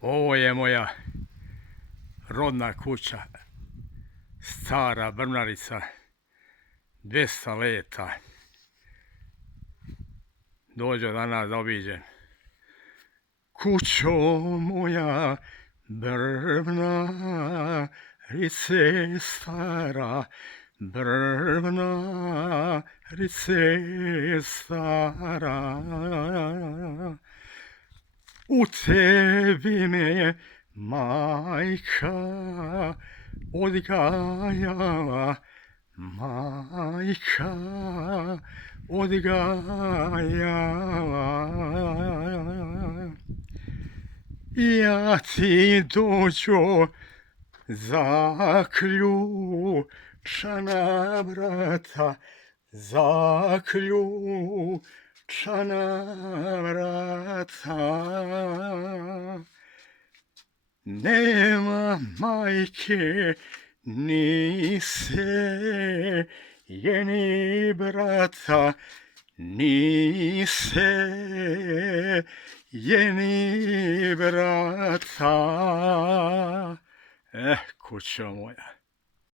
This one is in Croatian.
Ovo je moja rodna kuća, stara brmnarica, 200 leta. Dođo danas da obiđem. Kućo moja brmnarice stara, brmnarice stara, u tebi me majka odgajala, majka odgajala. Ja ti dođo zaključana vrata, zaključana vrata. Nema majke, ni se je ni brata, ni se je ni brata. Kućo moja.